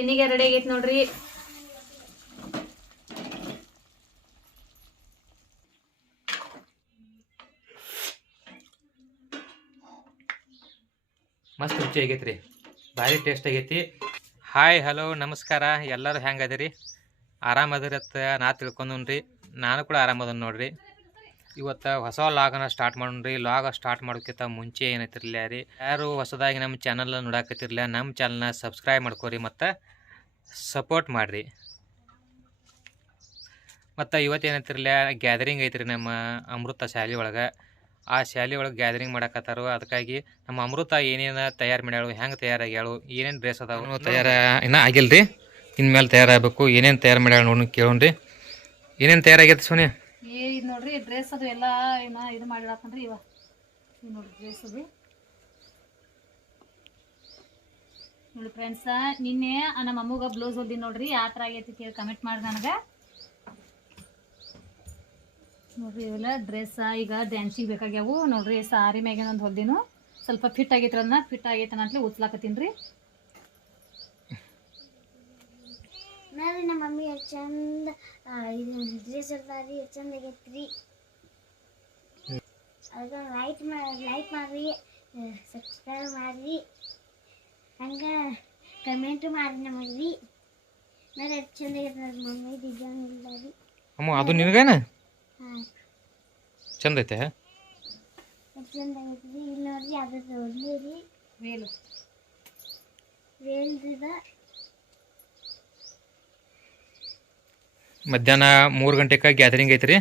ಎಣ್ಣಿಗೆ ready ಆಗೈತೆ ನೋಡ್ರಿ. ಮಸ್ತ್ ರುಚಿ ಆಗೈತ್ರಿ. ಭಾರಿ ಟೇಸ್ಟ್ ಆಗೈತಿ. ಹಾಯ್ ಹಲೋ ನಮಸ್ಕಾರ. ಎಲ್ಲರೂ ಹೆಂಗೆ ಆರಾಮ ಆರಾಮದಿರತ್ತ ನಾ ತಿಳ್ಕೊಂಡ್ರಿ ನಾನು ಕೂಡ ಆರಾಮದನ್ ನೋಡ್ರಿ. ಇವತ್ತು ಹೊಸ ಲಾಗನ ಸ್ಟಾರ್ಟ್ ಮಾಡೋಣ್ರಿ. ಲಾಗ ಸ್ಟಾರ್ಟ್ ಮಾಡೋಕ್ಕಿಂತ ಮುಂಚೆ ಏನೈತಿರ್ಲ ರೀ ಯಾರು ಹೊಸದಾಗಿ ನಮ್ಮ ಚಾನಲ್ ನೋಡಾಕತ್ತಿರ್ಲ, ನಮ್ಮ ಚಾನಲ್ನ ಸಬ್ಸ್ಕ್ರೈಬ್ ಮಾಡ್ಕೊರಿ ಮತ್ತು ಸಪೋರ್ಟ್ ಮಾಡಿರಿ. ಮತ್ತು ಇವತ್ತು ಏನೈತಿರ್ಲ ಗ್ಯಾದರಿಂಗ್ ಐತ್ರಿ ನಮ್ಮ ಅಮೃತ ಶಾಲೆ ಒಳಗೆ. ಆ ಶಾಲೆ ಒಳಗೆ ಗ್ಯಾದರಿಂಗ್ ಮಾಡಕತ್ತಾರು. ಅದಕ್ಕಾಗಿ ನಮ್ಮ ಅಮೃತ ಏನೇನು ತಯಾರು ಮಾಡ್ಯಾಳು, ಹೆಂಗೆ ತಯಾರಾಗ್ಯಾಳು ಏನೇನು ಡ್ರೆಸ್ ಅದಾವ ತಯಾರ ಇನ್ನೂ ರೀ ಇನ್ಮೇಲೆ ತಯಾರಾಗಬೇಕು. ಏನೇನು ತಯಾರು ಮಾಡ್ಯಾಳು ನೋಡಿ ರೀ ಏನೇನು ತಯಾರಾಗೈತೆ ಸೋನಿ? ಇದು ನೋಡ್ರಿ ಡ್ರೆಸ್ ಅದು ಎಲ್ಲ ಏನ ಇದು ಮಾಡಿಡಕಂದ್ರಿ ಇವ. ನೋಡಿ ನೋಡ್ರಿ ಡ್ರೆಸ್ ಅದು. ನೋಡಿ ಫ್ರೆಂಡ್ಸ ನಿನ್ನೆ ನಮ್ಮ ಅಮ್ಮಗ ಬ್ಲೌಸ್ ಹೊಲ್ದಿ ನೋಡ್ರಿ ಯಾವ ಥರ ಆಗೈತಿ ಕೇಳಿ ಕಮೆಂಟ್ ಮಾಡಿ ನನಗೆ. ನೋಡ್ರಿ ಇವೆಲ್ಲ ಡ್ರೆಸ್ ಈಗ ಡ್ಯಾನ್ಸಿಗೆ ಬೇಕಾಗ್ಯಾವು. ನೋಡ್ರಿ ಸಾರಿ ಮ್ಯಾಗಿನ ಒಂದು ಹೊಲ್ದಿನು. ಸ್ವಲ್ಪ ಫಿಟ್ ಆಗೈತ್ರಿ ಅದನ್ನ ಫಿಟ್ ಆಗೈತೆ ಅಂತಲೇ ಉತ್ಲಾಕತ್ತೀನಿ ರೀ. ನೋಡ್ರಿ ನಮ್ಮ ಮಮ್ಮಿ ಎಷ್ಟು ಚಂದ ಇದು ಡ್ರೆಸ್ ಇರ್ತಾರಿ ಎಷ್ಟು ಚಂದ ಆಗೈತ್ರಿ. ಅದಕ್ಕೆ ಲೈಟ್ ಮಾಡಿ ಲೈಕ್ ಮಾಡಿರಿ ಸಬ್ಸ್ಕ್ರೈಬ್ ಮಾಡಿರಿ. ಹಂಗೆ ಕಮೆಂಟ್ ಮಾಡಿ ನಮಗೆ ನೋಡ್ರಿ ಎಷ್ಟು ಚಂದ ಆಗೈತೆ ನೋಡ್ರಿ ಮಮ್ಮಿ ಡಿಸೈನ್ ಇಲ್ದಾರಿ ಅಮ್ಮ ಅದು ನಿನಗೇನ? ಹಾಂ. ಚಂದ ಐತೆ? ಎಷ್ಟು ಚಂದ ಆಗೈತ್ರಿ? ಇಲ್ಲಿ ನೋಡ್ರಿ ಅದ್ರದ್ದು ಒಳ್ಳೆ ರೀ ವೇಲು ವೇಲ್ದ ಮಧ್ಯಾಹ್ನ ಮೂರು ಗಂಟೆಗೆ ಗ್ಯಾದರಿಂಗ್ ಐತ್ರಿ.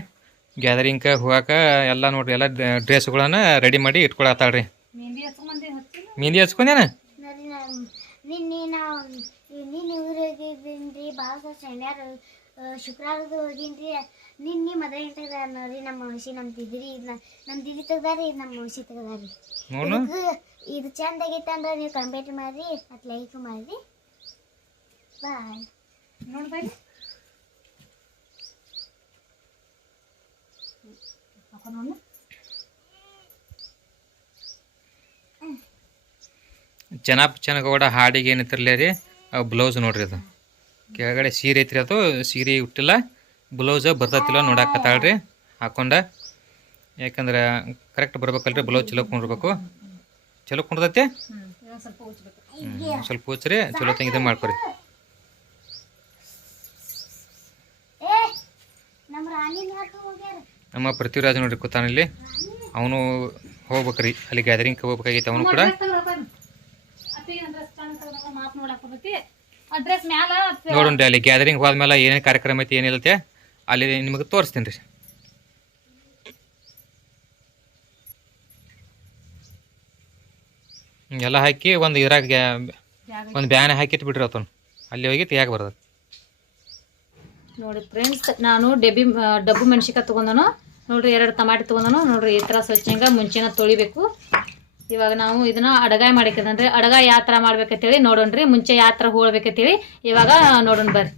ಗ್ಯಾದರಿಂಗ್ಗೆ ಹೋಗಕ್ಕೆ ಎಲ್ಲ ನೋಡ್ರಿ ಎಲ್ಲ ಡ್ರೆಸ್ಗಳನ್ನ ರೆಡಿ ಮಾಡಿ ಇಟ್ಕೊಳತ್ತಾಳ್ರಿ. ಮೆಹಂದಿ ಹಚ್ಕೊಂಡೇನ ಶುಕ್ರವಾರದ ಹೋಗಿನ್ರಿ. ನಿನ್ನೆ ಮದುವೆ ತೆಗ್ದಾರ ನೋಡ್ರಿ ನಮ್ಮ ಮೌಸಿ ನಮ್ಮ ದಿದ್ರಿ ನಮ್ಮ ದಿದಿ ತೆಗ್ದಾರಿ ಇದು ನಮ್ಮ ಮೌಸಿ ತೆಗ್ದಾರಿ. ಇದು ಚಂದ ಆಗೈತೆ ಅಂದ್ರೆ ನೀವು ಕಂಪೇಟ್ ಮಾಡಿ ಮತ್ತು ಲೈಕ್ ಮಾಡಿ ಬಾಯ್ ನೋಡ್ಬಾರಿ ಚೆನ್ನಪ್ಪ ಕೂಡ ಹಾಡಿಗೆ ಏನೈತಿರ್ಲಿ ರೀ? ಬ್ಲೌಸ್ ನೋಡ್ರಿ ಅದು. ಕೆಳಗಡೆ ಸೀರೆ ಐತ್ರಿ ಅದು. ಸೀರೆ ಉಟ್ಟಿಲ್ಲ ಬ್ಲೌಸ್ ಬರ್ತೈತಿಲ್ಲ ನೋಡಾಕತ್ತಾಳ್ರಿ. ಹಾಕೊಂಡ. ಯಾಕಂದ್ರೆ ಕರೆಕ್ಟ್ ಬರ್ಬೇಕಲ್ರಿ ಬ್ಲೌಸ್ ಚಲೋ ಕೊಂಡಿರ್ಬೇಕು ಚಲೋ ಕುಂಡ್ತೈತಿ ಹ್ಞೂ ಸ್ವಲ್ಪ ಹೋಚ್ರಿ ಹುಚ್ಚ್ರಿ ಚಲೋ ತಂಗ ಮಾಡ್ಕೊರಿ. ನಮ್ಮ ರಾಣಿ ನಮ್ಮ ಪೃಥ್ವಿರಾಜ್ ನೋಡ್ರಿ ಕೂತಾನಲ್ಲಿ ಅವನು ಹೋಗ್ಬೇಕ್ರಿ ಅಲ್ಲಿ ಗ್ಯಾದರಿಂಗ್ ಹೋಗ್ಬೇಕಾಗೈತೆ ಅವನು ಕೂಡ. ನೋಡೋಣ ಅಲ್ಲಿ ಗ್ಯಾದರಿಂಗ್ ಹೋದ್ಮೇಲೆ ಏನೇನು ಕಾರ್ಯಕ್ರಮ ಐತಿ ಏನಿಲ್ಲತೆ ಅಲ್ಲಿ ನಿಮಗೆ ತೋರಿಸ್ತೀನಿ ರೀ. ಎಲ್ಲ ಹಾಕಿ ಒಂದು ಇದ್ರಾಗ ಒಂದು ಬ್ಯಾನ್ ಹಾಕಿಟ್ಟು ಬಿಡ್ರಿ ಅವತ್ತು ಅಲ್ಲಿ ಹೋಗಿ ತೆಗಿಯಾಕ ಬರ್ತದೆ. ನೋಡಿ ಫ್ರೆಂಡ್ಸ್ ನಾನು ಡೆಬ್ಬಿ ಡಬ್ಬು ಮೆಣಸಿಕಾಯಿ ತೊಗೊಂಡನು. ನೋಡ್ರಿ, ಎರಡು ಟಮಾಟಿ ತೊಗೊಂಡನು, ನೋಡ್ರಿ, ಈ ಥರ ಸ್ವಚ್ಛಂಗ ಮುಂಚೆನ ತೊಳಿಬೇಕು. ಇವಾಗ ನಾವು ಇದನ್ನ ಅಡಗಾಯಿ ಮಾಡಿಕಂದ್ರೆ ಅಡಗಾಯಿ ಯಾವ ಥರ ಮಾಡ್ಬೇಕಂತೇಳಿ ನೋಡೋಣ್ರಿ. ಮುಂಚೆ ಯಾವ ಥರ ಹೋಳ್ಬೇಕಂತೇಳಿ ಇವಾಗ ನೋಡೋಣ ಬರ್ರಿ.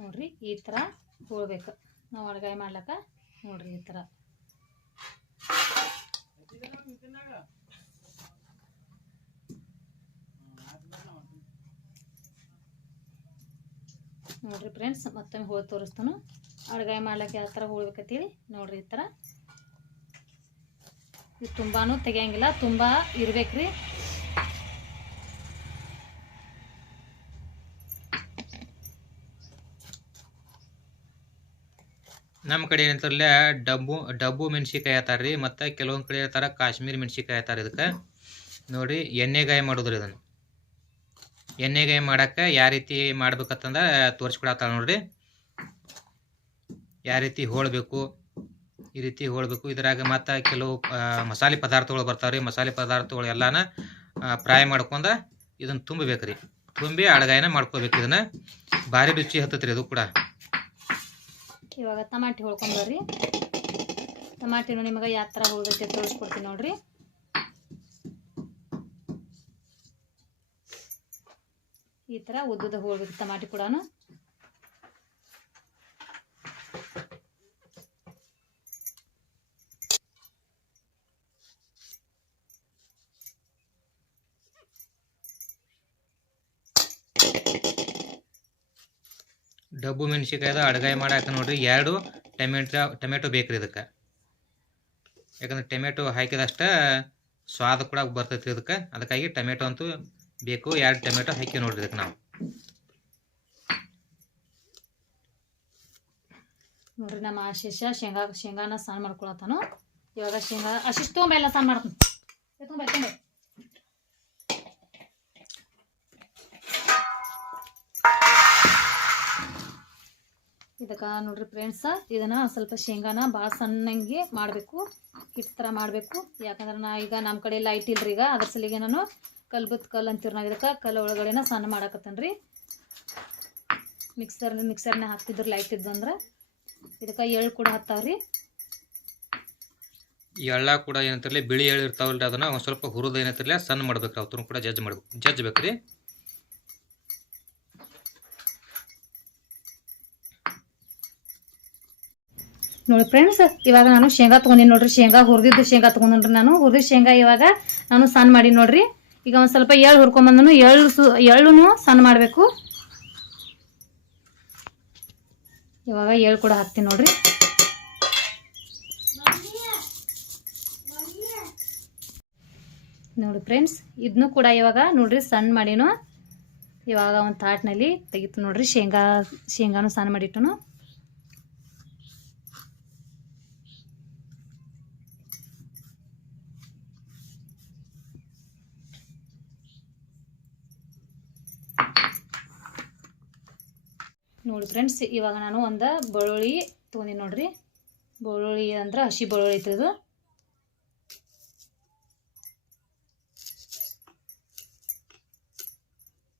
ನೋಡ್ರಿ, ಈ ಥರ ಹೋಳ್ಬೇಕು. ನಾವು ಅಡಗಾಯಿ ಮಾಡ್ಲಕ್ಕ ನೋಡ್ರಿ, ಈ ಥರ ನೋಡ್ರಿ ಫ್ರೆಂಡ್ಸ್ ಮತ್ತೊಮ್ಮೆ ಹೋಳಿ ತೋರಿಸ್ತಾನು. ಅಡ್ಗಾಯಿ ಮಾಡ್ಲಿಕ್ಕೆ ಯಾವ ಥರ ಹೋಳ್ಬೇಕಂತೇಳಿ ನೋಡ್ರಿ ಈ ಥರ ಇದು ತುಂಬಾನು ತೆಗಿಯಂಗಿಲ್ಲ, ತುಂಬ ಇರ್ಬೇಕ್ರಿ. ನಮ್ಮ ಕಡೆ ಏನಂತಾರಲ್ಲ, ಡಬ್ಬು ಡಬ್ಬು ಮೆಣಸಿಕಾಯಿ ರೀ ಮತ್ತು ಕೆಲವೊಂದು ಕಡೆ ಇರ್ತಾರೆ ಕಾಶ್ಮೀರಿ ಮೆಣಸಿಕಾಯಿ ಆತಾರ ಇದಕ್ಕೆ. ನೋಡಿ ಎಣ್ಣೆಗಾಯಿ ಮಾಡೋದ್ರಿ ಇದನ್ನು. ಎಣ್ಣೆಗಾಯಿ ಮಾಡೋಕ್ಕೆ ಯಾವ ರೀತಿ ಮಾಡ್ಬೇಕಂತಂದ್ರೆ ತೋರಿಸ್ಕೊಡತ್ತಾಳ ನೋಡ್ರಿ. ಯಾವ ರೀತಿ ಹೋಳ್ಬೇಕು, ಈ ರೀತಿ ಹೋಳ್ಬೇಕು. ಇದ್ರಾಗ ಮತ್ತು ಕೆಲವು ಮಸಾಲೆ ಪದಾರ್ಥಗಳು ಬರ್ತಾವೆ ರೀ ಮಸಾಲೆ ಪದಾರ್ಥಗಳು ಎಲ್ಲಾನ ಫ್ರೈ ಮಾಡ್ಕೊಂಡು ಇದನ್ನು ತುಂಬಬೇಕು ರೀ ತುಂಬಿ ಅಡುಗೆನ ಮಾಡ್ಕೋಬೇಕು ಇದನ್ನು. ಭಾರಿ ರುಚಿ ಹತ್ತತ್ರಿ ಅದು ಕೂಡ. ಇವಾಗ ಟಮಾಟಿ ಹೋಳ್ಕೊಂಡ್ರಿ ಟಮಾಟಿನೂ ನಿಮಗೆ ಯಾವ ಥರ ಹೋಳ್ಬೇಕು ತೋರಿಸ್ಕೊಡ್ತೀನಿ ನೋಡ್ರಿ. ಈ ಥರ ಉದ್ದದ ಹೋಗ್ಬೇಕು ಟಮಾಟಿ ಕೂಡ ಡಬ್ಬು ಮೆಣಸಿಕಾಯ್ದು ಮಾಡಿ ಮಾಡಾಕ ನೋಡ್ರಿ. ಎರಡು ಟೊಮೆಟೊ ಟೊಮೆಟೊ ಬೇಕ್ರಿ ಇದಕ್ಕೆ. ಯಾಕಂದ್ರೆ ಟೊಮೆಟೊ ಹಾಕಿದಷ್ಟ ಸ್ವಾದ ಕೂಡ ಬರ್ತೈತಿ ಇದಕ್ಕೆ. ಅದಕ್ಕಾಗಿ ಟೊಮೆಟೊ ಅಂತೂ ಬೇಕು, ಎರಡು ಟೊಮೆಟೊ ಹಾಕಿ ನೋಡ್ರಿ ಇದಕ್ಕೆ ನಾವು. ನೋಡ್ರಿ ನಮ್ಮ ಆಶೀಷ, ಶೇಂಗಾ, ಶೇಂಗಾನ ಸ್ನಾನ ಮಾಡ್ಕೊಳತಾನು ಇವಾಗ ಶೇಂಗಾ ಆಶೀಷ್ ಎಲ್ಲ ಸ್ನಾನ ಮಾಡ್ತಾನೆ. ಇದಕ್ಕೆ ನೋಡ್ರಿ ಫ್ರೆಂಡ್ಸ ಇದನ್ನ ಸ್ವಲ್ಪ ಶೇಂಗಾನ ಭಾಳ ಸಣ್ಣಂಗೆ ಮಾಡಬೇಕು. ಹಿಟ್ಟು ಥರ ಮಾಡಬೇಕು. ಯಾಕಂದ್ರೆ ನಾ ಈಗ ನಮ್ಮ ಕಡೆ ಲೈಟ್ ಇಲ್ರಿ ಈಗ, ಅದ್ರ ಸಲಿಗೆ ನಾನು ಕಲ್ಬತ್ ಕಲ್ ಅಂತೀವಿ ನಾವು ಇದಕ್ಕೆ ಕಲ್ಲು ಒಳಗಡೆನ ಸಣ್ಣ ಮಾಡಾಕತ್ತನ್ರಿ. ಮಿಕ್ಸರ್ ಮಿಕ್ಸರ್ನ ಹಾಕ್ತಿದ್ರು ಲೈಟ್ ಇದ್ದು ಅಂದ್ರೆ. ಇದಕ್ಕೆ ಎಳ್ಳು ಕೂಡ ಹತ್ತಾವ್ರಿ. ಎಳ್ಳ ಕೂಡ ಏನಂತಿರಲಿ ಬಿಳಿ ಎಳ್ಳು ಇರ್ತಾವಲ್ರಿ ಅದನ್ನ ಒಂದು ಸ್ವಲ್ಪ ಹುರಿದು ಏನಂತಿರಲಿ ಸಣ್ಣ ಮಾಡ್ಬೇಕು ಅವತ್ತೂ ಕೂಡ ಜಜ್ಜ್ ಮಾಡ್ಬೇಕು ರೀ ನೋಡಿ ಫ್ರೆಂಡ್ಸ್ ಇವಾಗ ನಾನು ಶೇಂಗಾ ತೊಗೊಂಡಿನಿ ನೋಡ್ರಿ ಶೇಂಗಾ ಹುರಿದಿದ್ದು ಶೇಂಗಾ ತೊಗೊಂಡ್ರಿ ನಾನು. ಹುರಿದ ಶೇಂಗಾ ಇವಾಗ ನಾನು ಸಣ್ಣ ಮಾಡಿ ನೋಡ್ರಿ. ಈಗ ಒಂದು ಸ್ವಲ್ಪ ಎಳ್ಳು ಹುರ್ಕೊಂಬಂದನು ಎಳ್ಳು ಸು, ಎಳ್ಳುನು ಸಣ್ಣ ಮಾಡಬೇಕು. ಇವಾಗ ಎಳ್ಳು ಕೂಡ ಹಾಕ್ತೀನಿ ನೋಡ್ರಿ. ನೋಡಿ ಫ್ರೆಂಡ್ಸ್ ಇದನ್ನು ಕೂಡ ಇವಾಗ ನೋಡ್ರಿ ಸಣ್ಣ ಮಾಡಿನೂ. ಇವಾಗ ಒಂದು ತಾಟ್ನಲ್ಲಿ ತೆಗಿತು ನೋಡ್ರಿ ಶೇಂಗಾ, ಶೇಂಗಾನು ಸಣ್ಣ ಮಾಡಿಟ್ಟನು. ನೋಡಿ ಫ್ರೆಂಡ್ಸ್ ಇವಾಗ ನಾನು ಒಂದು ಬೆಳ್ಳುಳ್ಳಿ ತೊಗೊಂಡಿನಿ ನೋಡಿರಿ. ಬೆಳ್ಳುಳ್ಳಿ ಅಂದ್ರೆ ಹಸಿ ಬೆಳ್ಳುಳ್ಳಿ ಐತೆ ಇದು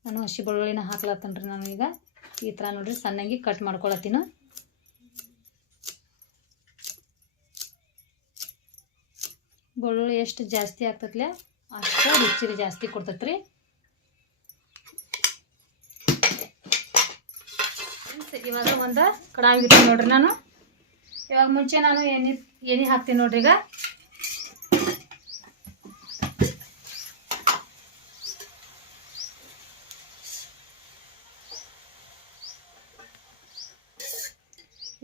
ನಾನು ಹಸಿ ಬೆಳ್ಳುಳ್ಳಿನ ಹಾಕ್ಲತ್ತನ್ರಿ ನಾನು ಈಗ. ಈ ಥರ ನೋಡ್ರಿ ಸಣ್ಣಗೆ ಕಟ್ ಮಾಡ್ಕೊಳತ್ತೀನಿ. ಬೆಳ್ಳುಳ್ಳಿ ಎಷ್ಟು ಜಾಸ್ತಿ ಆಗ್ತತ್ಲೆ ಅಷ್ಟು ರುಚಿ ಜಾಸ್ತಿ ಕೊಡ್ತೈತೆ ಇವಾಗ ಒಂದು ಕಡಾಯಿ ಇಡ್ತೀನಿ ನೋಡ್ರಿ ನಾನು. ಇವಾಗ ಮುಂಚೆ ನಾನು ಎಣ್ಣೆ ಎಣ್ಣೆ ಹಾಕ್ತೀನಿ ನೋಡ್ರಿ ಈಗ.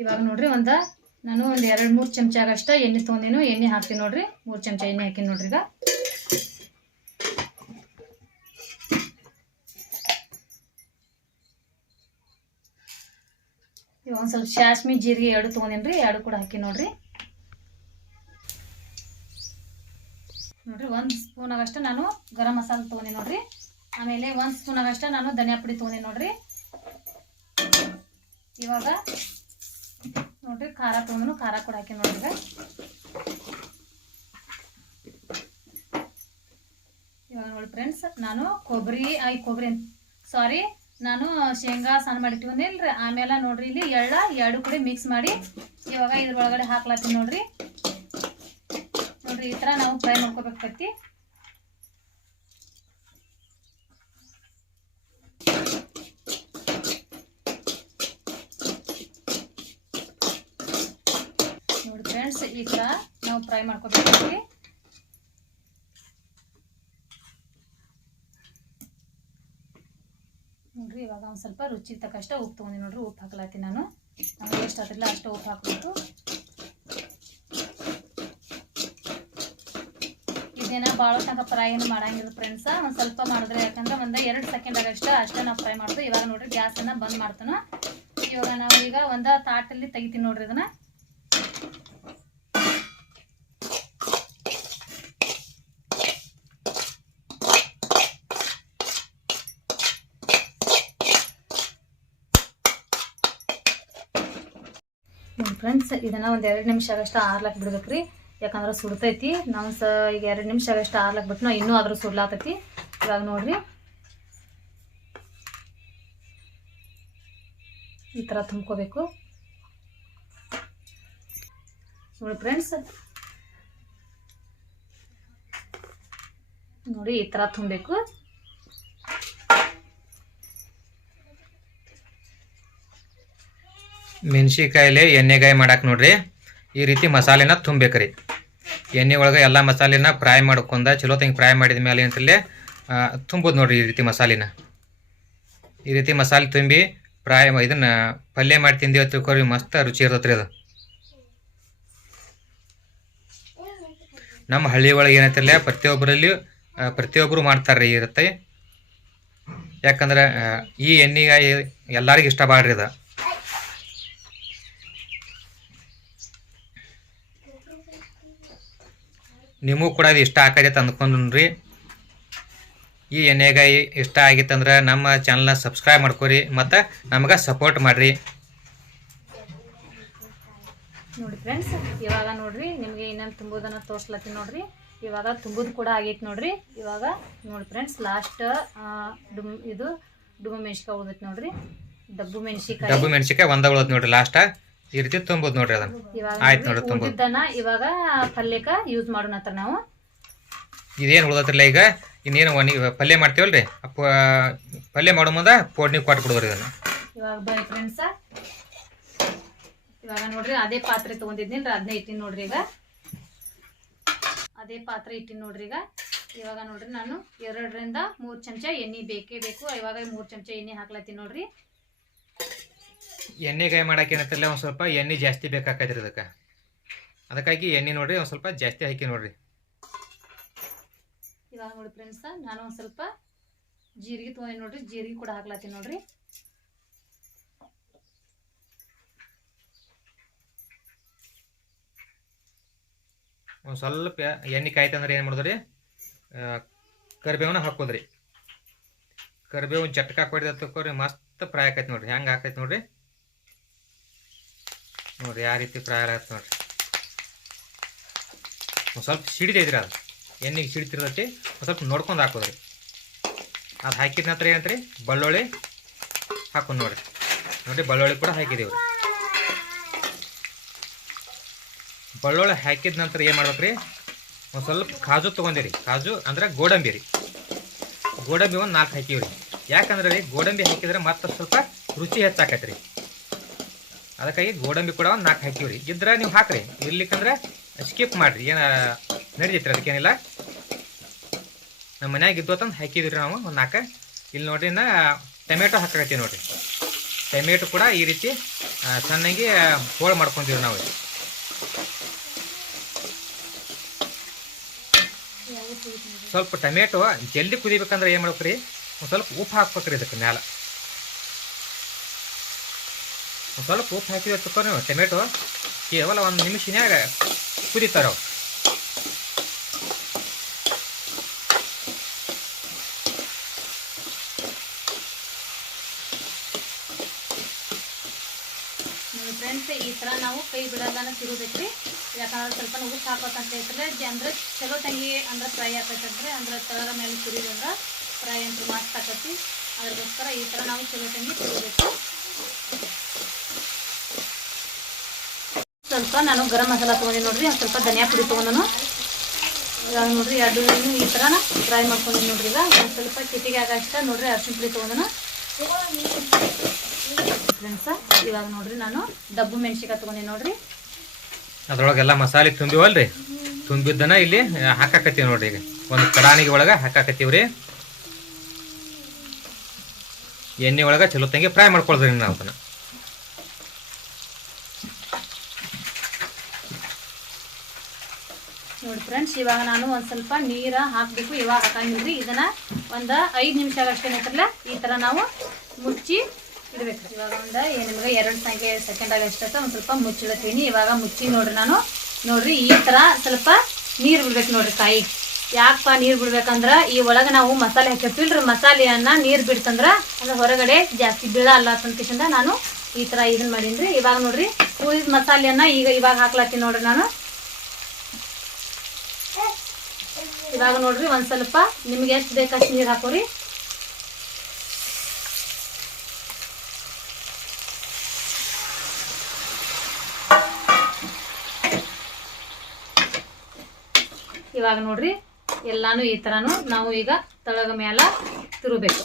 ಇವಾಗ ನೋಡ್ರಿ ಒಂದು, ನಾನು ಒಂದು ಎರಡು ಮೂರು ಚಮಚಾಗಷ್ಟ ಎಣ್ಣೆ ತೊಗೊಂಡಿನೂ. ಎಣ್ಣೆ ಹಾಕ್ತೀನಿ ನೋಡ್ರಿ, ಮೂರು ಚಮಚ ಎಣ್ಣೆ ಹಾಕಿನಿ ನೋಡ್ರಿ ಈಗ ಇವಾಗ ಒಂದು ಸ್ವಲ್ಪ ಶಾಸ್ಮಿ ಜೀರಿಗೆ ಎರಡು ತೊಗೊಂಡೇನಿ ಎರಡು ಕೂಡ ಹಾಕಿ ನೋಡ್ರಿ. ನೋಡ್ರಿ, ಒಂದು ಸ್ಪೂನಾಗಷ್ಟ ನಾನು ಗರಂ ಮಸಾಲೆ ತೊಗೊಂಡಿ ನೋಡ್ರಿ. ಆಮೇಲೆ ಒಂದು ಸ್ಪೂನಾಗಷ್ಟ ನಾನು ಧನಿಯಾ ಪುಡಿ ತೊಗೊಂಡಿ ನೋಡ್ರಿ. ಇವಾಗ ನೋಡ್ರಿ, ಖಾರ ತೊಗೊಂಡು ಖಾರ ಕೂಡ ಹಾಕಿ ನೋಡ್ರಿ. ಇವಾಗ ನೋಡಿ ಫ್ರೆಂಡ್ಸ್ ನಾನು ಕೊಬ್ಬರಿ, ಐ ಕೊಬ್ಬರಿ ಸಾರಿ ನಾನು ಶೇಂಗಾ ಸಣ್ಣ ಮಾಡಿ ಇಟ್ಕೊಂಡಿಲ್ರಿ ಆಮೇಲೆ ನೋಡ್ರಿ ಇಲ್ಲಿ ಎಳ್ಳ ಎರಡು ಕೂಡ ಮಿಕ್ಸ್ ಮಾಡಿ ಇವಾಗ ಇದ್ರ ಒಳಗಡೆ ಹಾಕ್ಲಾತೀನಿ ನೋಡ್ರಿ. ನೋಡ್ರಿ ಈ ಥರ ನಾವು ಫ್ರೈ ಮಾಡ್ಕೋಬೇಕತ್ತಿ ನೋಡಿ ಫ್ರೆಂಡ್ಸ್ ಈ ಥರ ನಾವು ಫ್ರೈ ಮಾಡ್ಕೋಬೇಕತ್ತಿ ನೋಡ್ರಿ ಇವಾಗ ಒಂದು ಸ್ವಲ್ಪ ರುಚಿ ತಕ್ಕಷ್ಟ ಉಪ್ಪು ತೊಗೊಂಡಿ ನೋಡ್ರಿ, ಉಪ್ಪು ಹಾಕ್ಲಾತೀನಿ ನಾನು. ನಮಗೆ ಎಷ್ಟು ಆಗ್ತಿಲ್ಲ ಅಷ್ಟು ಉಪ್ಪು ಹಾಕ್ಬೇಕು. ಇದೇನ ಭಾಳ ತನಕ ಫ್ರೈ ಏನು ಮಾಡಂಗಿಲ್ಲ ಫ್ರೆಂಡ್ಸ ಒಂದು ಸ್ವಲ್ಪ ಮಾಡಿದ್ರೆ ಯಾಕಂದ್ರೆ ಒಂದು ಎರಡು ಸೆಕೆಂಡ್ ಅಷ್ಟೇ ನಾವು ಫ್ರೈ ಮಾಡ್ತೀವಿ. ಇವಾಗ ನೋಡ್ರಿ ಗ್ಯಾಸನ್ನು ಬಂದ್ ಮಾಡ್ತಾನ. ಇವಾಗ ನಾವು ಈಗ ಒಂದು ತಾಟಲ್ಲಿ ತೆಗಿತೀನಿ ನೋಡ್ರಿ ಇದನ್ನ. ಫ್ರೆಂಡ್ಸ್ ಇದನ್ನ ಒಂದು ಎರಡು ನಿಮಿಷ ಆಗಷ್ಟು ಆರ್ಲಕ್ ಬಿಡ್ಬೇಕ್ರಿ. ಯಾಕಂದ್ರೆ ಸುಡ್ತೈತಿ. ನಾವು ಸ ಈಗ ಎರಡು ನಿಮಿಷ ಆಗಷ್ಟು ಆರ್ಲಕ್ ಬಿಟ್ಟು ಇನ್ನೂ ಆದ್ರೂ ಸುಡ್ಲಾತೈತಿ. ಇವಾಗ ನೋಡ್ರಿ. ಈ ಥರ ತುಂಬ್ಕೋಬೇಕು. ನೋಡಿ ಫ್ರೆಂಡ್ಸ್ ನೋಡಿ ಈ ಥರ ತುಂಬಬೇಕು. ಮೆಣಸಿಕಾಯಿಲೆ ಎಣ್ಣೆಗಾಯಿ ಮಾಡಕ್ಕೆ ನೋಡ್ರಿ. ಈ ರೀತಿ ಮಸಾಲೆನ ರೀ ಎಣ್ಣೆ ಒಳಗೆ ಎಲ್ಲ ಮಸಾಲೆನ ಫ್ರೈ ಮಾಡ್ಕೊಂಡ ಚಲೋ ತಂಗೆ ಫ್ರೈ ಮಾಡಿದ ಮೇಲೆ ಅಂತಲೇ ತುಂಬೋದು ನೋಡ್ರಿ ಈ ರೀತಿ ಮಸಾಲೆನ. ಈ ರೀತಿ ಮಸಾಲೆ ತುಂಬಿ ಫ್ರೈ ಇದನ್ನ ಪಲ್ಯ ಮಾಡಿ ತಿಂದೇವ ತಿಳ್ಕೊರಿ ಮಸ್ತ್ ರುಚಿ ಇರ್ತೈತ್ರಿ ಅದು. ನಮ್ಮ ಹಳ್ಳಿ ಒಳಗೆ ಏನೈತಿಲ್ಲ ಪ್ರತಿಯೊಬ್ಬರಲ್ಲಿ ಪ್ರತಿಯೊಬ್ಬರು ಮಾಡ್ತಾರ್ರಿ ಇರುತ್ತೆ ಯಾಕಂದ್ರೆ ಈ ಎಣ್ಣೆಗಾಯಿ ಎಲ್ಲರಿಗೂ ಇಷ್ಟ ಬಾಳ್ರಿ ಇದು ನಿಮಗೂ ಕೂಡ ಅದು ಇಷ್ಟ ಆಕೈತೆ ಅಂದ್ಕೊಂಡ್ರಿ ಈ ಎಣ್ಣೆಗಾಯಿ ಇಷ್ಟ ಆಗಿತ್ತಂದ್ರೆ ನಮ್ಮ ಚಾನಲ್ನ ಸಬ್ಸ್ಕ್ರೈಬ್ ಮಾಡ್ಕೊರಿ ಮತ್ತು ನಮಗೆ ಸಪೋರ್ಟ್ ಮಾಡಿರಿ. ನೋಡಿ ಫ್ರೆಂಡ್ಸ್ ಇವಾಗ ನೋಡ್ರಿ ನಿಮಗೆ ಇನ್ನೊಂದು ತುಂಬೋದನ್ನ ತೋರ್ಸ್ಲತ್ತೀನಿ ನೋಡ್ರಿ. ಇವಾಗ ತುಂಬೋದು ಕೂಡ ಆಗೈತೆ ನೋಡ್ರಿ. ಇವಾಗ ನೋಡಿ ಫ್ರೆಂಡ್ಸ್ ಲಾಸ್ಟ್ ಡುಮ್ ಇದು ಡುಮ ಮೆಣಸಿಕಾಯಿ ಉಳ್ದೈತೆ ನೋಡ್ರಿ. ಡಬ್ಬು ಮೆಣಸಿಕಾಯಿ ಡಬ್ಬು ಮೆಣಸಿಕಾಯಿ ಒಂದ ಉಳ್ದೈತೆ ನೋಡ್ರಿ ಲಾಸ್ಟ ಈ ರೀತಿ ತುಂಬೋದು ನೋಡ್ರಿ ಅದನ್ನ. ಇವಾಗ ಆಯ್ತ್ ನೋಡ್ರಿ, ತುಂಬೋದು. ಇವಾಗ ಪಲ್ಯಕ ಯೂಸ್ ಮಾಡೋಣ ಅಂತ ನಾವು. ಇದೇನು ಉಳ್ದತ್ರಲ್ಲ ಈಗ? ಇನ್ನೇನು ಒಣಗಿ ಪಲ್ಯ ಮಾಡ್ತೀವಲ್ರಿ? ಅಪ್ಪ ಪಲ್ಯ ಮಾಡೋ ಮುಂದೆ ಪೋಡ್ನಿ ಕೊಟ್ಟು ಬಿಡೋರಿ ಇದನ್ನು. ಇವಾಗ ಫ್ರೆಂಡ್ಸ ಇವಾಗ ನೋಡ್ರಿ ಅದೇ ಪಾತ್ರೆ ತೊಗೊಂಡಿದ್ದೀನಿ ಅದನ್ನೇ ಇಟ್ಟಿನಿ ನೋಡ್ರಿ ಈಗ. ಅದೇ ಪಾತ್ರೆ ಇಟ್ಟಿನಿ ನೋಡ್ರಿ ಈಗ. ಇವಾಗ ನೋಡ್ರಿ ನಾನು ಎರಡರಿಂದ ಮೂರು ಚಮಚ ಎಣ್ಣೆ ಬೇಕೇ ಬೇಕು. ಇವಾಗ ಮೂರು ಚಮಚ ಎಣ್ಣೆ ಹಾಕ್ಲತ್ತೀನಿ ನೋಡ್ರಿ. ಎಣ್ಣೆಗಾಯಿ ಮಾಡಕ್ಕೆ ಏನಂತಲ್ಲ ಒಂದು ಸ್ವಲ್ಪ ಎಣ್ಣೆ ಜಾಸ್ತಿ ಬೇಕಾಕೈತ್ರಿ ಅದಕ್ಕೆ. ಅದಕ್ಕಾಗಿ ಎಣ್ಣೆ ನೋಡ್ರಿ ಒಂದು ಸ್ವಲ್ಪ ಜಾಸ್ತಿ ಹಾಕಿ ನೋಡ್ರಿ. ಇವಾಗ ನೋಡಿ ಫ್ರೆಂಡ್ಸ ನಾನು ಒಂದು ಸ್ವಲ್ಪ ಜೀರಿಗೆ ತೊಗೊಂಡು ನೋಡ್ರಿ ಜೀರಿಗೆ ಕೂಡ ಹಾಕ್ಲತ್ತೀನಿ ನೋಡ್ರಿ. ಒಂದು ಸ್ವಲ್ಪ ಎಣ್ಣೆ ಕಾಯ್ತಂದ್ರೆ ಏನು ಮಾಡಿದ್ರಿ ಕರಿಬೇವನ ಹಾಕೋದ್ರಿ. ಕರಿಬೇವು ಜಟ್ಕ ಕೊಡಿದ ತಕೋರಿ ಮಸ್ತ್ ಫ್ರೈ ಆಕೈತಿ ನೋಡ್ರಿ ಹೆಂಗೆ ಹಾಕೈತಿ ನೋಡ್ರಿ. ನೋಡ್ರಿ ಯಾವ ರೀತಿ ಫ್ರೈ ಆಗತ್ತೆ ನೋಡಿರಿ. ಒಂದು ಸ್ವಲ್ಪ ಸಿಡಿತೈತ್ರಿ ಅದು. ಎಣ್ಣೆಗೆ ಸಿಡಿತಿರ್ತೈತಿ ಒಂದು ಸ್ವಲ್ಪ ನೋಡ್ಕೊಂಡು ಹಾಕೋದ್ರಿ. ಅದು ಹಾಕಿದ ನಂತರ ಏನಂತ್ರಿ? ಬಳ್ಳೊಳ್ಳಿ ಹಾಕೊಂಡು ನೋಡಿರಿ. ನೋಡ್ರಿ, ಬೆಳ್ಳುಳ್ಳಿ ಕೂಡ ಹಾಕಿದ್ದೀವಿ ರೀ ಬೆಳ್ಳುಳ್ಳಿ ಹಾಕಿದ ನಂತರ ಏನು ಮಾಡ್ಬೇಕು ರೀ ಒಂದು ಸ್ವಲ್ಪ ಕಾಜು ತೊಗೊಂಡಿರಿ. ಕಾಜು ಅಂದ್ರೆ ಗೋಡಂಬಿ ರೀ. ಗೋಡಂಬಿ ಒಂದು ನಾಲ್ಕು ಹಾಕಿವಿ ರೀ ಯಾಕಂದ್ರೆ ರೀ, ಗೋಡಂಬಿ ಹಾಕಿದ್ರೆ ಮತ್ತೆ ಸ್ವಲ್ಪ ರುಚಿ ಹೆಚ್ಚಾಕೈತೆ ರೀ ಅದಕ್ಕಾಗಿ ಗೋಡಂಬಿ ಕೂಡ ಒಂದು ನಾಲ್ಕು ಹಾಕಿವ್ರಿ ಇದ್ರೆ ನೀವು ಹಾಕ್ರಿ. ಇರ್ಲಿಕ್ಕಂದ್ರೆ ಸ್ಕಿಪ್ ಮಾಡಿರಿ. ಏನು ನಡೀತೈತ್ರಿ ಅದಕ್ಕೇನಿಲ್ಲ. ನಮ್ಮ ಮನ್ಯಾಗ ಇದ್ದು ಅಂತಂದು ಹಾಕಿದ್ರಿ ನಾವು ಒಂದು ನಾಲ್ಕು. ಇಲ್ಲಿ ನೋಡ್ರಿ ನಾ ಟೊಮೆಟೊ ಹಾಕಕತ್ತೀವಿ ನೋಡ್ರಿ. ಟೊಮೆಟೊ ಕೂಡ ಈ ರೀತಿ ಸಣ್ಣಗೆ ಹೋಳು ಮಾಡ್ಕೊತೀವಿ ನಾವು. ಸ್ವಲ್ಪ ಟೊಮೆಟೊ ಜಲ್ದಿ ಕುದಿಬೇಕಂದ್ರೆ ಏನು ಮಾಡ್ಬೇಕ್ರಿ? ಒಂದು ಸ್ವಲ್ಪ ಉಪ್ಪು ಹಾಕ್ಬೇಕ್ರಿ ಇದಕ್ಕೆ ಮ್ಯಾಲ ಒಂದು ಸ್ವಲ್ಪ ಉಪ್ಪು ಹಾಕಿದ್ರೆ ತಕೋ ನೀವು ಟೊಮೆಟೊ ಕೇವಲ ಒಂದು ನಿಮಿಷನ್ಯಾಗ ಕುದಿತಾರವು ಫ್ರೆಂಡ್ಸ್ ಈ ಥರ ನಾವು ಕೈ ಬಿಡಲ್ಲನ ತಿರುಬೇಕ್ರಿ ಯಾಕಂದ್ರೆ ಸ್ವಲ್ಪ ಉಪ್ಪು ಹಾಕೋತಂತ ಹೇಳ್ತಾರೆ ಅಂದ್ರೆ ಚಲೋ ತಂಗಿ ಅಂದ್ರೆ ಫ್ರೈ ಆಕೈತಂದ್ರೆ ಅಂದ್ರೆ ತಳದ ಮೇಲೆ ತಿರುಗಿ ಅಂದ್ರೆ ಫ್ರೈ ಅಂತ ಮಸ್ತ್ ಆಕತಿ. ಅದಕ್ಕೋಸ್ಕರ ಈ ಥರ ನಾವು ಚಲೋ ತಂಗಿ ತಿರುಗಬೇಕು ಸ್ವಲ್ಪ ನಾನು ಗರಂ ಮಸಾಲ ತೊಗೊಂಡಿ ನೋಡ್ರಿ, ಒಂದು ಸ್ವಲ್ಪ ಧನಿಯಾ ಪುಡಿ ತೊಗೊಂಡನು. ಇವಾಗ ನೋಡ್ರಿ, ಎರಡು ಈ ಥರ ಫ್ರೈ ಮಾಡ್ಕೊಂಡಿನಿ ನೋಡ್ರಿ ಈಗ ಒಂದು ಸ್ವಲ್ಪ ಚಿಟಿಗೆ ಆಗಷ್ಟ ನೋಡ್ರಿ ಅರ್ಶಿನ ಪುಡಿ ತೊಗೊಂಡನು. ಫ್ರೆಂಡ್ಸ ಇವಾಗ ನೋಡ್ರಿ ನಾನು ಡಬ್ಬು ಮೆಣಸಿಕಾಯಿ ತೊಗೊಂಡಿ ನೋಡ್ರಿ. ಅದ್ರೊಳಗೆಲ್ಲ ಮಸಾಲೆ ತುಂಬಿವಲ್ರಿ? ತುಂಬಿದ್ದನ ಇಲ್ಲಿ ಹಾಕಾಕತ್ತೀವಿ ನೋಡ್ರಿ ಈಗ. ಒಂದು ಕಡಾನಿಗೆ ಒಳಗೆ ಹಾಕಾಕತ್ತೀವಿ ರೀ. ಎಣ್ಣೆ ಒಳಗೆ ಚಲೋ ತಂಗಿ ಫ್ರೈ ಮಾಡ್ಕೊಳ್ದ್ರಿ ನಾವು ಅದನ್ನ. ಫ್ರೆಂಡ್ಸ್ ಇವಾಗ ನಾನು ಒಂದು ಸ್ವಲ್ಪ ನೀರ ಹಾಕಬೇಕು. ಇವಾಗ ಹಾಕಂಗಿಲ್ರಿ ಇದನ್ನ ಒಂದು ಐದು ನಿಮಿಷ ಅಷ್ಟೇ ಈ ಥರ ನಾವು ಮುಚ್ಚಿ ಇಡಬೇಕು. ಇವಾಗ ಒಂದು ನಿಮ್ಗೆ ಎರಡು ಸಂಖ್ಯೆ ಸೆಕೆಂಡ್ ಆಗಿ ಒಂದು ಸ್ವಲ್ಪ ಮುಚ್ಚಿಡ್ತೀನಿ. ಇವಾಗ ಮುಚ್ಚಿ ನೋಡ್ರಿ ನಾನು. ನೋಡ್ರಿ, ಈ ಥರ ಸ್ವಲ್ಪ ನೀರು ಬಿಡ್ಬೇಕು ನೋಡ್ರಿ ಕಾಯಿ ಯಾಕಪ್ಪ ನೀರು ಬಿಡ್ಬೇಕಂದ್ರೆ ಈ ಒಳಗೆ ನಾವು ಮಸಾಲೆ ಹಾಕಿರ್ತೀವಿ ಮಸಾಲೆಯನ್ನು ನೀರು ಬಿಡ್ತಂದ್ರೆ ಅದು ಹೊರಗಡೆ ಜಾಸ್ತಿ ಬೀಳಲ್ಲ ಅಂತಂದ ನಾನು ಈ ಥರ ಇದನ್ನ ಮಾಡೀನಿ ಇವಾಗ ನೋಡ್ರಿ, ಉಳಿದ ಮಸಾಲೆಯನ್ನು ಈಗ ಇವಾಗ ಹಾಕ್ಲತ್ತೀನಿ ನೋಡ್ರಿ ನಾನು. ಇವಾಗ ನೋಡ್ರಿ, ಒಂದ್ ಸ್ವಲ್ಪ ನಿಮ್ಗೆ ಎಷ್ಟು ಬೇಕಷ್ಟು ನೀರು ಹಾಕೋರಿ. ಇವಾಗ ನೋಡ್ರಿ, ಎಲ್ಲಾನು ಈ ತರಾನು ನಾವು ಈಗ ತಳಗ ಮ್ಯಾಲ ತಿರುಬೇಕು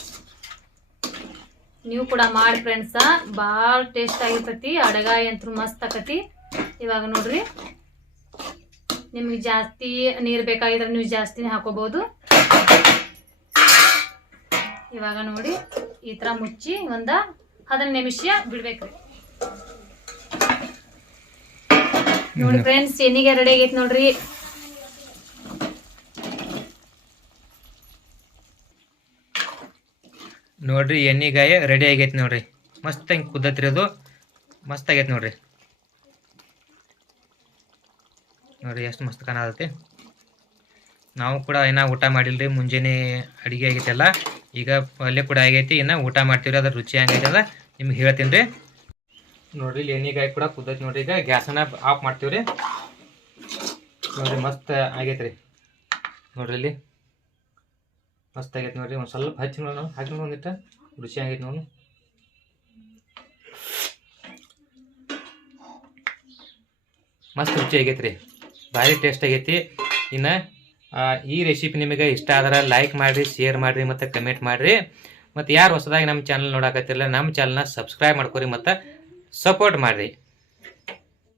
ನೀವು ಕೂಡ ಮಾಡಿ ಫ್ರೆಂಡ್ಸ ಭಾಳ ಟೇಸ್ಟ್ ಆಗಿರ್ತತಿ, ಅಡಗಾಯಿ ಅಂತೂ ಮಸ್ತ್ ಆಕತಿ. ಇವಾಗ ನೋಡ್ರಿ ನಿಮ್ಗೆ ಜಾಸ್ತಿ ನೀರು ಬೇಕಾಗಿದ್ರೆ ನೀವು ಜಾಸ್ತಿನೇ ಹಾಕೋಬಹುದು. ಇವಾಗ ನೋಡಿ ಈ ಥರ ಮುಚ್ಚಿ ಒಂದು ಹದಿನೈದು ನಿಮಿಷ ಬಿಡ್ಬೇಕ್ರಿ. ನೋಡಿ ಫ್ರೆಂಡ್ಸ್ ಎಣ್ಣಿಗೆ ರೆಡಿ ಆಗೈತಿ ನೋಡ್ರಿ. ನೋಡ್ರಿ ಎಣ್ಣೆಗಾಯಿ ರೆಡಿ ಆಗೈತಿ ನೋಡ್ರಿ. ಮಸ್ತ್ ಹೆಂಗೆ ಕುದ್ದತ್ರಿ ಅದು. ಮಸ್ತ್ ಆಗೈತಿ ನೋಡ್ರಿ. ನೋಡ್ರಿ, ಎಷ್ಟು ಮಸ್ತ್ ಕಾಣತೈತಿ. ನಾವು ಕೂಡ ಇನ್ನ ಊಟ ಮಾಡಿಲ್ರಿ, ಮುಂಜಾನೆ ಅಡಿಗೆ ಆಗೈತಲ್ಲ, ಈಗ ಪಲ್ಯ ಕೂಡ ಆಗೈತಿ, ಇನ್ನ ಊಟ ಮಾಡ್ತೀವ್ರಿ, ಅದ್ರ ರುಚಿ ಹಂಗೈತಲ್ಲ ನಿಮ್ಗೆ ಹೇಳ್ತೀನಿ ರೀ. ನೋಡ್ರಿ, ಇಲ್ಲಿ ಎಣ್ಣಿಗಾಯಿ ಕೂಡ ಕುದ್ದೈತಿ ನೋಡ್ರಿ, ಈಗ ಗ್ಯಾಸನ್ನ ಆಫ್ ಮಾಡ್ತೀವ್ರಿ. ನೋಡ್ರಿ, ಮಸ್ತ್ ಆಗೈತ್ರಿ. ನೋಡ್ರಿ ಇಲ್ಲಿ. ಮಸ್ತ್ ಆಗೈತೆ ನೋಡ್ರಿ, ಒಂದು ಸ್ವಲ್ಪ ಹಚ್ಚಿ ನೋಡೋಣ ಹಾಕಿ ನೋಡಿಟ್ಟ ಒಂದಿಟ್ಟು, ರುಚಿ ಆಗೈತೆ ನೋಡಿ ಮಸ್ತ್ ರುಚಿ ಆಗೈತೆ ರೀ ಭಾರಿ ಟೇಸ್ಟ್ ಆಗೈತಿ. ಇನ್ನು ಈ ರೆಸಿಪಿ ನಿಮಗೆ ಇಷ್ಟ ಆದ್ರೆ ಲೈಕ್ ಮಾಡಿರಿ ಶೇರ್ ಮಾಡಿರಿ ಮತ್ತು ಕಮೆಂಟ್ ಮಾಡಿರಿ. ಮತ್ತು ಯಾರು ಹೊಸದಾಗಿ ನಮ್ಮ ಚಾನಲ್ ನೋಡಕತ್ತಿರಲ್ಲ ನಮ್ಮ ಚಾನಲ್ನ ಸಬ್ಸ್ಕ್ರೈಬ್ ಮಾಡ್ಕೊರಿ ಮತ್ತು ಸಪೋರ್ಟ್ ಮಾಡಿರಿ.